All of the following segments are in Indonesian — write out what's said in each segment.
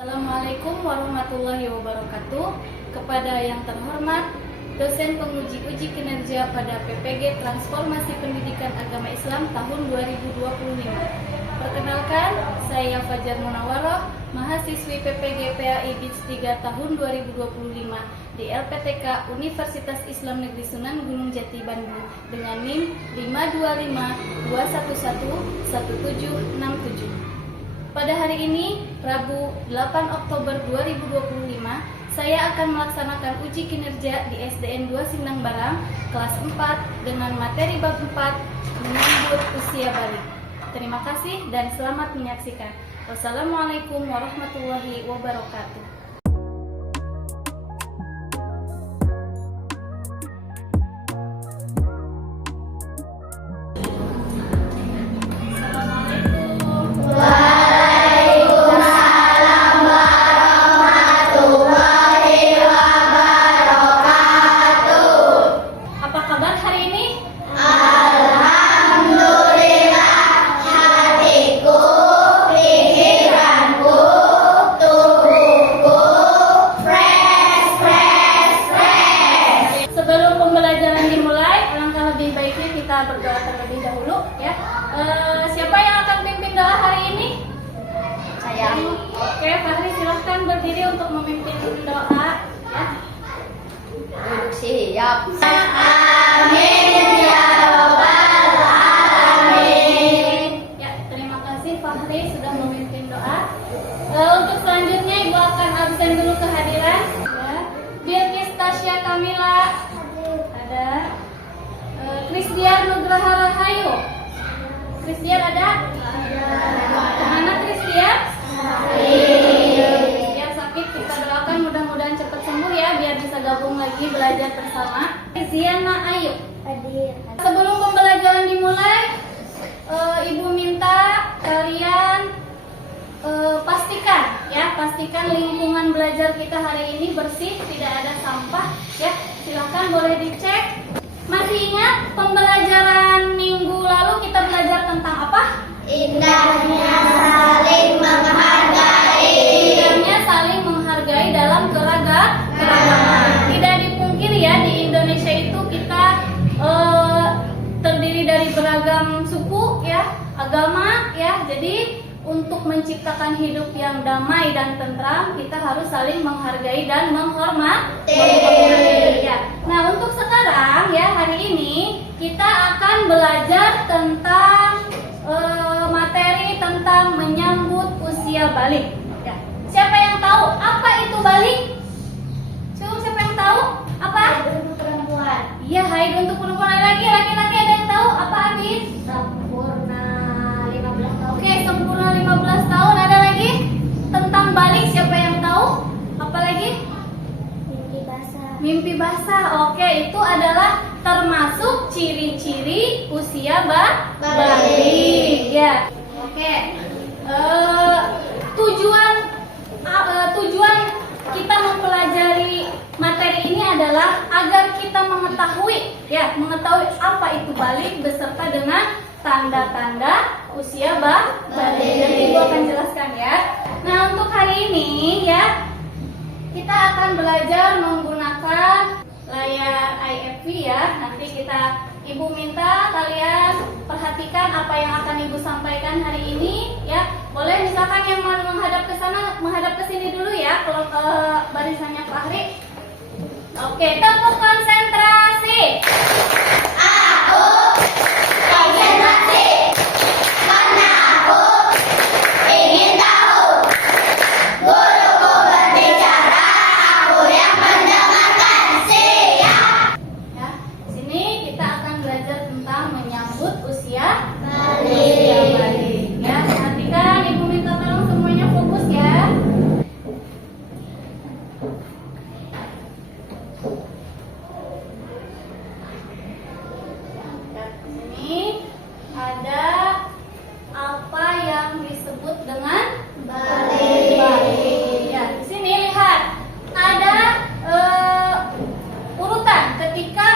Assalamualaikum warahmatullahi wabarakatuh. Kepada yang terhormat dosen penguji uji kinerja pada PPG Transformasi Pendidikan Agama Islam tahun 2025. Perkenalkan, saya Fajar Munawaroh, mahasiswi PPG PAI BIDS 3 tahun 2025 di LPTK Universitas Islam Negeri Sunan Gunung Jati Bandung dengan NIM 52521111767. Pada hari ini, Rabu 8 Oktober 2025, saya akan melaksanakan uji kinerja di SDN 2 Sindang Barang, kelas 4 dengan materi bab 4, menyambut usia balik. Terima kasih dan selamat menyaksikan. Wassalamualaikum warahmatullahi wabarakatuh. Kita berdoa terlebih dahulu ya. Siapa yang akan pimpin doa hari ini? Saya. Oke, Fahri silahkan berdiri untuk memimpin doa ya. Duduk siap. Amin ya rabbal alamin. Ya, terima kasih Fahri sudah memimpin doa. Untuk selanjutnya Ibu akan absen dulu kehadiran ya. Bilqis Tasya Kamila ada. Christian Nugraha Rahayu. Christian ada? Mana Christian? Christian sakit, kita doakan mudah-mudahan cepat sembuh ya, biar bisa gabung lagi belajar bersama. Ziana Ayu. Sebelum pembelajaran dimulai, Ibu minta kalian pastikan lingkungan belajar kita hari ini bersih, tidak ada sampah ya. Silahkan boleh dicek. Masih ingat pembelajaran minggu lalu kita belajar tentang apa? Indahnya saling menghargai. Indahnya saling menghargai dalam keragaman. Tidak dipungkiri ya, di Indonesia itu kita terdiri dari beragam suku ya, agama ya. Jadi untuk menciptakan hidup yang damai dan tentram, kita harus saling menghargai dan menghormati. Ya. Nah, untuk sekarang ya, hari ini kita akan belajar tentang materi tentang menyambut usia balik. Ya. Siapa yang tahu apa itu balik? Coba siapa yang tahu? Apa? Haid untuk perempuan. Iya, haid untuk perempuan. Ada lagi laki-laki ada yang tahu apa Abis? Sempurna 15 tahun. Oke, sempurna 15 tahun. Ada lagi? Tentang balik siapa yang tahu? Apa lagi? Mimpi basah. Mimpi basah. Oke, itu adalah termasuk ciri-ciri usia balik. Ya. Oke. Tujuan kita mempelajari materi ini adalah agar kita mengetahui apa itu balik beserta dengan tanda-tanda usia balik. Nanti Ibu akan jelaskan ya. Nah, untuk hari ini ya, kita akan belajar menggunakan layar IFV ya. Nanti Ibu minta kalian perhatikan apa yang akan Ibu sampaikan hari ini ya. Boleh misalkan yang mau menghadap ke sana, menghadap ke sini dulu ya, kalau ke barisannya Fahri. Oke, tepuk konsentrasi. Aku konsentrasi karena aku ingin tahu. Guruku berbicara, aku yang mendengarkan. Siap. Ya, sini kita akan belajar tentang menyambut usia Balik. balik. Ya, perhatikan, Ibu minta tolong semuanya fokus ya. Ya, sini ada apa yang disebut dengan balik. Ya, di sini lihat ada urutan ketika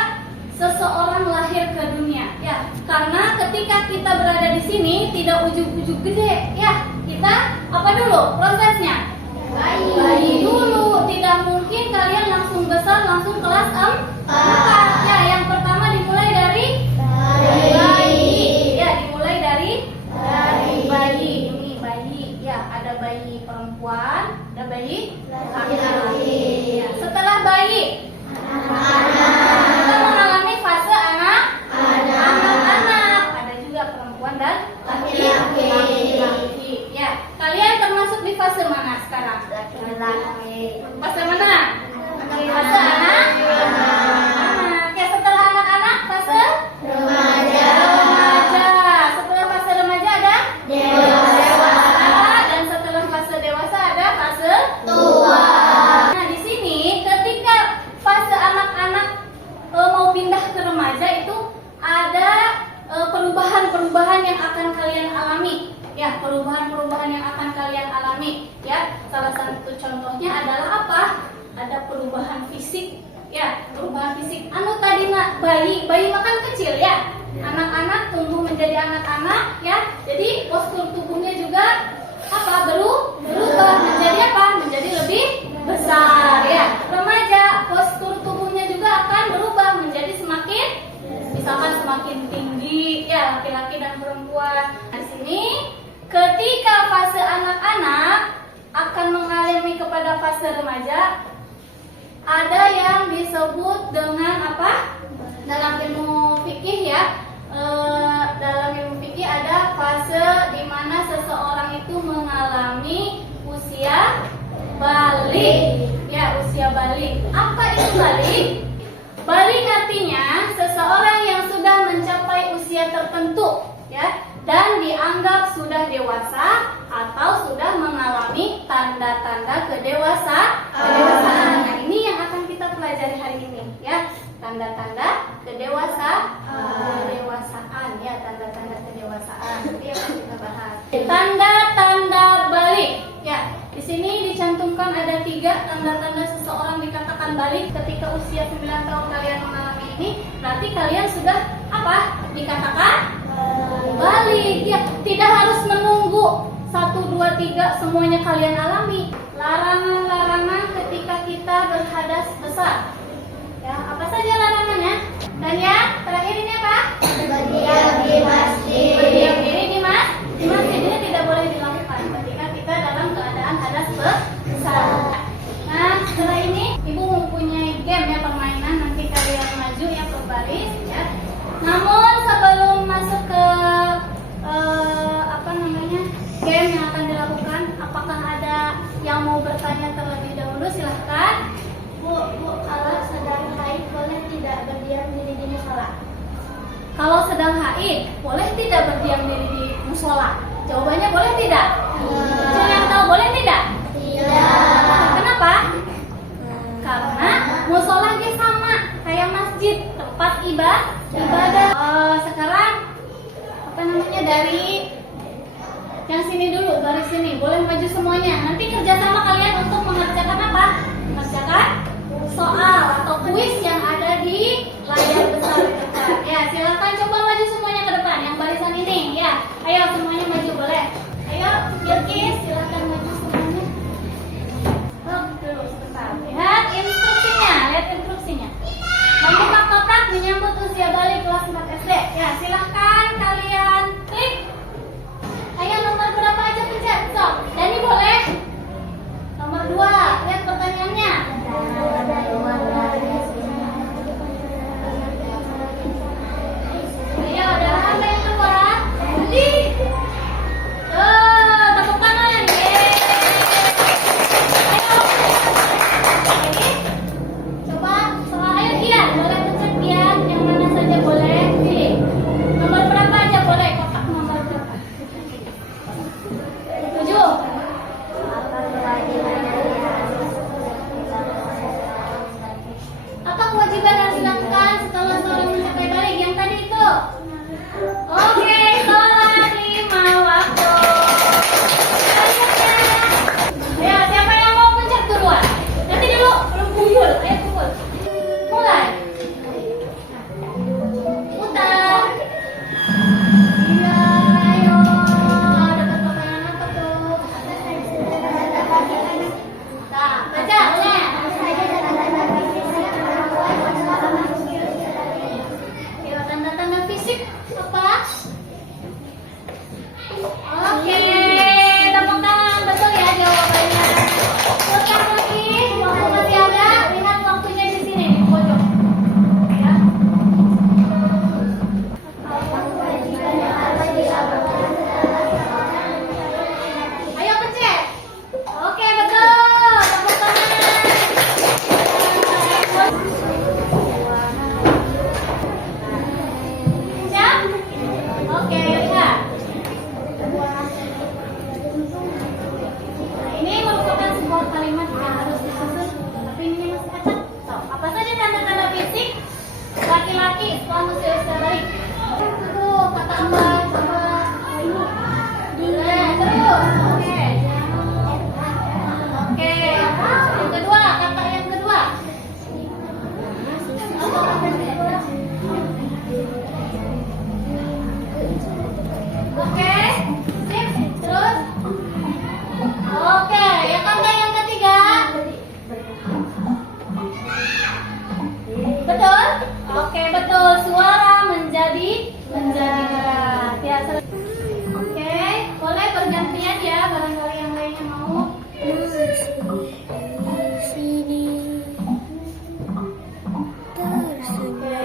seseorang lahir ke dunia. Ya, karena ketika kita berada di sini tidak ujug-ujug gede, ya kita apa dulu prosesnya? Bayi dulu. Tidak mungkin kalian langsung besar, langsung kelas 4. Ya, yang pertama dimulai dari bayi. Ya, dimulai dari bayi. Ini bayi. Ya, ada bayi perempuan, ada bayi laki-laki. Ya, setelah bayi kita mengalami fase anak-anak. Ada juga perempuan dan laki-laki. Ya, kalian termasuk di fase mana sekarang? Fase mana? Fase anak. Ya, setelah anak-anak fase remaja. Setelah fase remaja ada dewasa. Dan setelah fase dewasa ada fase tua. Nah, di sini ketika fase anak-anak mau pindah ke remaja itu ada perubahan-perubahan yang akan kalian alami. Ya, perubahan-perubahan yang akan kalian alami. Ya, salah satu contohnya adalah apa? Ada perubahan fisik. Ya, perubahan fisik. Tadi bayi makan kecil ya. Anak-anak tumbuh menjadi anak-anak ya. Jadi postur tubuhnya juga berubah menjadi apa? Menjadi lebih besar ya. Remaja postur tubuhnya juga akan berubah menjadi semakin tinggi ya, laki-laki dan perempuan. Di sini ketika fase anak-anak akan mengalami kepada fase remaja, ada yang disebut dengan apa? Dalam ilmu fikih ya. Dalam ilmu fikih ada fase di mana seseorang itu mengalami usia balik. Ya, usia balik. Apa itu balik? Balik artinya seseorang yang sudah mencapai usia tertentu ya, dan dianggap sudah dewasa atau sudah mengalami tanda-tanda kedewasaan. Nah, ini yang akan kita pelajari hari ini ya, tanda-tanda kedewasaan ya, tanda-tanda kedewasaan. Jadi akan kita bahas. Tanda-tanda balik ya. Di sini dicantumkan ada 3 tanda-tanda seseorang dikatakan balik ketika usia 9 tahun kalian mengalami ini. Berarti kalian sudah apa? Dikatakan balik ya. Tidak harus menunggu 1, 2, 3 semuanya kalian alami. Larangan-larangan ketika kita berhadas besar. Ya, apa saja larangannya? Dan yang terakhir ini apa? Berdiam di masjid. Berdiam diri di masjid. Ini tidak boleh dilakukan ketika kita dalam keadaan hadas besar. Nah, setelah ini ibu mempunyai game ya, permainan. Nanti kalian maju ya berbaris ya. Namun sebelum masuk ke game yang akan dilakukan, apakah ada yang mau bertanya terlebih dahulu? Silahkan. Bu, kalau sedang haid boleh tidak berdiam diri di musola? Kalau sedang haid, boleh tidak berdiam diri di musola? Jawabannya boleh tidak? Cuma yang tahu boleh tidak? Tidak. Kenapa? Karena musola dia sama kayak masjid, tempat ibadah. Sekarang dari yang sini dulu, baris sini, boleh maju semuanya. Nanti kerjasama kalian untuk mengerjakan apa? Mengerjakan soal atau kuis yang ada di layar besar di depan. Ya, silakan coba maju semuanya ke depan. Yang barisan ini, ya. Ayo semuanya maju, boleh. Ayo, Bilkis, silakan maju semuanya. Dulu sebentar. Lihat instruksinya. Membuka kotak menyambut usia balik kelas 4 SD. Ya, silakan kalian klik. Ayo nomor berapa aja pencet? So, Dani boleh? Nomor 2, lihat pertanyaannya. Ayo, udah apa yang keluar? Budi. Tepuk tangan. Ayo. Oke. Coba soal ayo Gian, boleh pencet Gian, yang mana saja boleh. Pilih. Nomor berapa aja boleh? Oke, tepuk tangan, betul ya jawabannya. Ulang lagi, waktu masih ada, lihat waktunya di sini di pojok. Ya. Ayo pencet. Oke, betul. Tepuk tangan. Siap? Oke, lihat. Nah, ini merupakan sebuah kalimat yang harus disusun, tapi ini masih acak. So, apa saja tanda-tanda fisik laki-laki setelah usia balik? Tuh, kata Mbak, coba. Nah, terus. Oke. Oke. Yang kedua, kata yang kedua. Oke. Sip. Terus. Oke, yang kata yang ketiga. Betul? Oke, betul. Suara menjadi berat. Ya, oke, boleh bergantian ya, barangkali yang lainnya mau. Oke,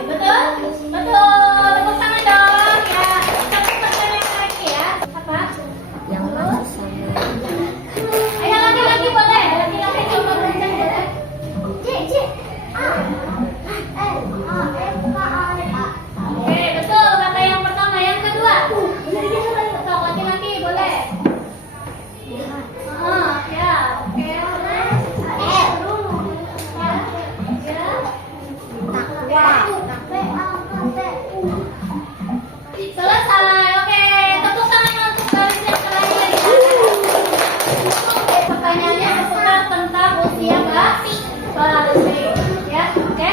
betul? Betul. Tepuk tangan dong ya. Satu pertanyaan lagi ya. Apa? Yang mana sama? Ayo laki-laki boleh, laki-laki coba baca boleh. Oke, betul. Kata yang pertama, yang kedua. Betul, laki-laki boleh. Ya, oke. Selesai. Oke, tepuk tangan untuk garis yang terakhir ya. Pertanyaannya seputar tentang usia balik. Ya, oke.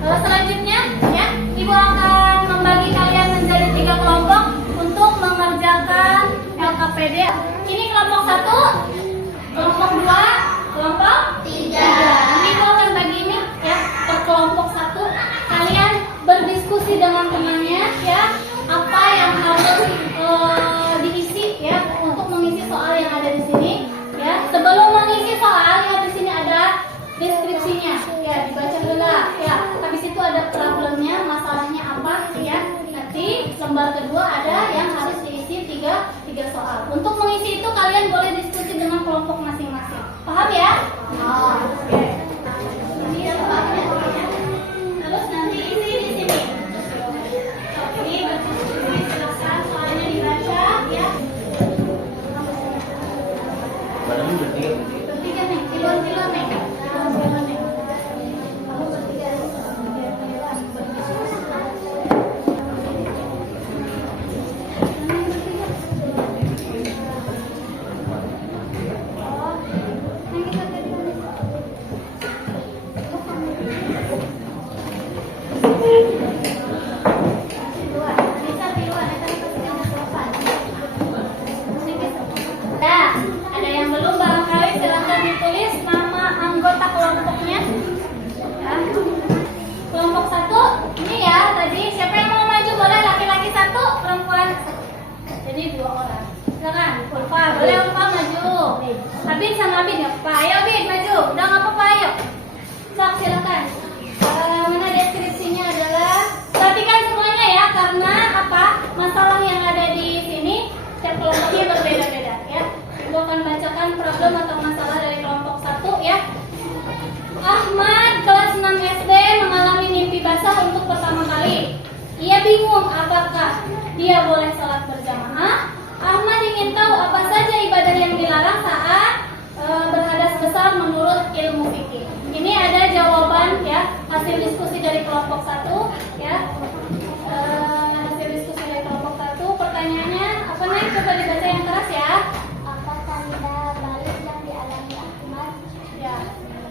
Selanjutnya, ya, Ibu akan membagi kalian menjadi 3 kelompok untuk mengerjakan LKPD. Ini kelompok 1, kelompok 2, kelompok 3. Nanti Ibu akan bagi ini ya per kelompok 1. Kalian berdiskusi dengan temannya ya, apa yang harus diisi ya untuk mengisi soal yang ada di sini ya. Sebelum mengisi soal, lihat di sini ada deskripsinya ya, dibaca dulu ya. Habis itu ada problemnya, masalahnya apa ya. Nanti lembar kedua ada yang harus diisi 3 soal. Untuk mengisi itu kalian boleh diskusi dengan kelompok masing-masing. Paham ya? Oke. Ini soalnya ya. Terus nanti isi di sini. Ini berdiskusi, silakan soalnya dibaca ya. Padahal bertiga. Bertiga nih, kilon nih. Kilon nih. Kamu bertiga. Nah, ada yang belum barangkali silakan ditulis nama anggota kelompoknya. Ya. Kelompok 1, ini ya tadi siapa yang mau maju boleh, laki-laki 1, perempuan. Jadi 2 orang. Silakan, Ulfa, boleh Ulfa maju. Abid sama Abid nggak apa-apa. Ayo Abid maju, udah nggak apa-apa ayo. Sok silakan. Mana deskripsinya adalah perhatikan semuanya ya, karena apa? Masalah yang ada di sini setiap kelompoknya berbeda-beda ya. Ibu akan bacakan problem atau masalah dari kelompok 1 ya. Ahmad kelas 6 SD mengalami mimpi basah untuk pertama kali. Ia bingung apakah dia boleh sholat berjamaah. Ahmad ingin tahu apa saja ibadah yang dilarang saat berhadas besar menurut ilmu fikih. Ini ada jawaban ya, hasil diskusi dari kelompok 1 ya. Hasil diskusi dari kelompok 1. Pertanyaannya apa nih? Coba dibaca yang keras ya. Apa tanda balik yang dialami Ahmad? Ya.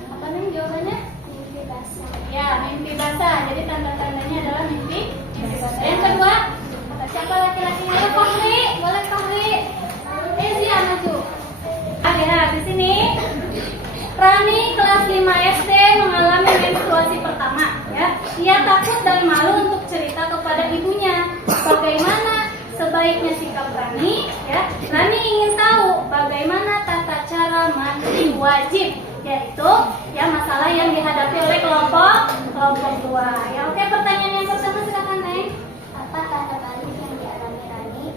Apa nih jawabannya? Mimpi basah. Ya, mimpi basah. Jadi tanda-tandanya adalah mimpi basah. Yang kedua, kata siapa laki-laki? Ayo Fahri, boleh Fahri. Ezi maju. Lihat di sini. Rani kelas 5 SD mengalami menstruasi pertama ya. Ia takut dan malu untuk cerita kepada ibunya. Bagaimana sebaiknya sikap Rani? itu ya masalah yang dihadapi oleh kelompok 2. Ya, oke, pertanyaan yang pertama silakan, Neng. Apa tanda balik yang dialami Rani?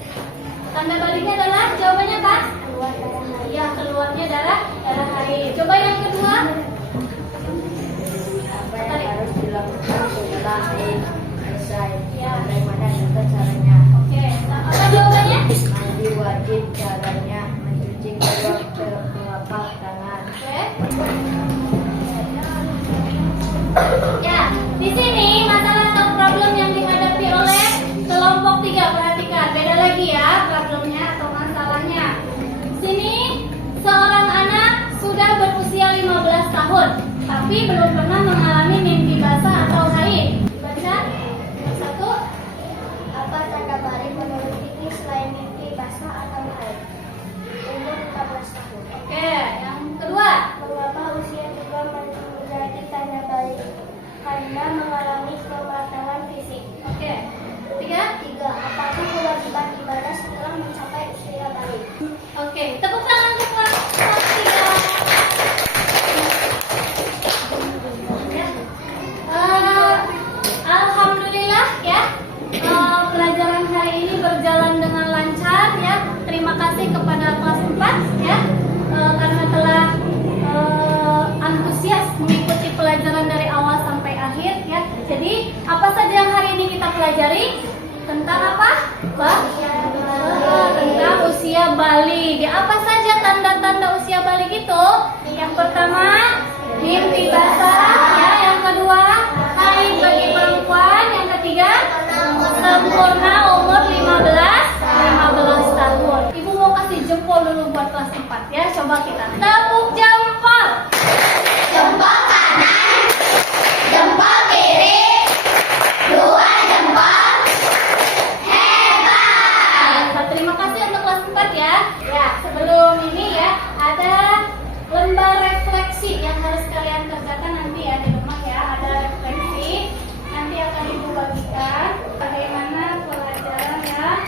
Tanda baliknya adalah jawabannya apa? Keluar darah Hari. Ya, keluarnya darah Hari. Coba yang kedua. Apa yang harus dilakukan setelah haid selesai? Ya. Bagaimana juga caranya? Oke, apa jawabannya? Mandi wajib, caranya mencuci kedua telapak tangan. Oke. Ya, di sini masalah atau problem yang dihadapi oleh kelompok 3. Perhatikan, beda lagi ya problemnya atau masalahnya. Sini seorang anak sudah berusia 15 tahun, tapi belum pernah mengalami mimpi basah atau haid. Baca yang satu. Apa tanda balik menurut Kiki selain mimpi basah atau haid? Umur 15 tahun. Oke, yang kedua. Mengapa usia tua menjadi tanda balik? Karena mengalami kematangan fisik. Oke. Tiga. 3. Apakah kewajiban ibadah setelah mencapai usia balik? Oke, tepuk tangan untuk kelas 3. Ya. Alhamdulillah ya. Pelajaran hari ini berjalan dengan lancar ya. Terima kasih kepada kelas 4 ya. Karena telah antusias mengikuti pelajaran dari awal sampai akhir ya. Jadi, apa saja yang hari ini kita pelajari? Tentang apa? Tentang usia balik. Ya, apa saja tanda-tanda usia balik itu? Yang pertama, mimpi basah. Ya, yang kedua, haid bagi perempuan. Yang ketiga, sempurna umur 15 tahun. Ibu mau kasih jempol dulu buat kelas 4 ya. Coba kita tepuk jempol. Jempol kanan, jempol kiri, 2 jempol. Nah, terima kasih untuk kelas 4 ya. Ya, sebelum ini ya ada lembar refleksi yang harus kalian kerjakan nanti ya di rumah ya. Ada refleksi. Nanti akan Ibu bagikan bagaimana pelajaran ya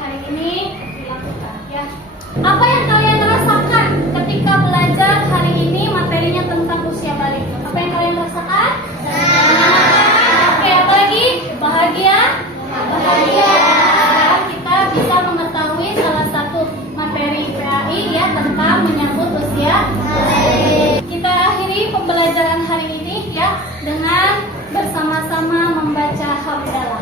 hari ini dilakukan ya. Apa yang kalian rasakan ketika belajar hari ini materinya tentang usia balik? Apa yang kalian rasakan? Oke, apa lagi? Bahagia? Bahagia. Sekarang kita bisa mengetahui salah satu materi PAI ya tentang menyambut usia balik. Kita akhiri pembelajaran hari ini ya dengan bersama-sama membaca hamdalah.